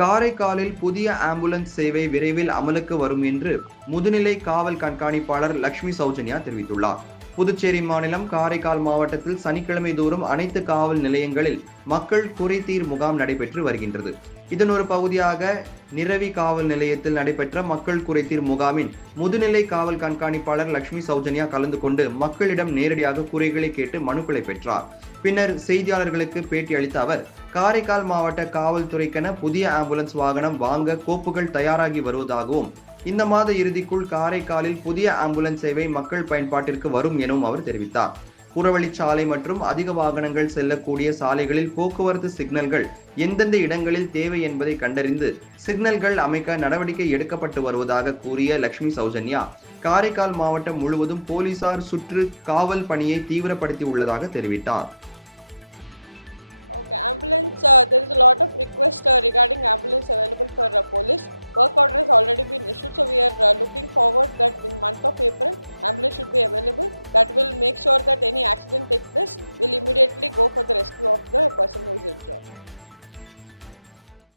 காரைக்காலில் புதிய ஆம்புலன்ஸ் சேவை விரைவில் அமலுக்கு வரும் என்று முதுநிலை காவல் கண்காணிப்பாளர் லட்சுமி சௌஜன்யா தெரிவித்துள்ளார். புதுச்சேரி மாநிலம் காரைக்கால் மாவட்டத்தில் சனிக்கிழமை தோறும் அனைத்து காவல் நிலையங்களில் மக்கள் குறைதீர் முகாம் நடைபெற்று வருகின்றது. இதன் ஒரு பகுதியாக நிரவி காவல் நிலையத்தில் நடைபெற்ற மக்கள் குறைதீர் முகாமின் முதுநிலை காவல் கண்காணிப்பாளர் லட்சுமி சௌஜன்யா கலந்து கொண்டு மக்களிடம் நேரடியாக குறைகளை கேட்டு மனுக்களை பெற்றார். பின்னர் செய்தியாளர்களுக்கு பேட்டி அளித்த அவர், காரைக்கால் மாவட்ட காவல்துறைக்கென புதிய ஆம்புலன்ஸ் வாகனம் வாங்க கோப்புகள் தயாராகி வருவதாகவும், இந்த மாத இறுதிக்குள் காரைக்காலில் புதிய ஆம்புலன்ஸ் சேவை மக்கள் பயன்பாட்டிற்கு வரும் எனவும் அவர் தெரிவித்தார். புறவழிச்சாலை மற்றும் அதிக வாகனங்கள் செல்லக்கூடிய சாலைகளில் போக்குவரத்து சிக்னல்கள் எந்தெந்த இடங்களில் தேவை என்பதை கண்டறிந்து சிக்னல்கள் அமைக்க நடவடிக்கை எடுக்கப்பட்டு வருவதாக கூறிய லட்சுமி சௌஜன்யா, காரைக்கால் மாவட்டம் முழுவதும் போலீசார் சுற்று காவல் பணியை தீவிரப்படுத்தி உள்ளதாக தெரிவித்தார். Okay, ambulance, there is a lot of request regarding ambulance available for police. Work order has already been issued, so we are looking forward that in month of April, ambulance should be available. That will make sure that any accident takes place, we'll immediately go for the rescue of the person who is injured.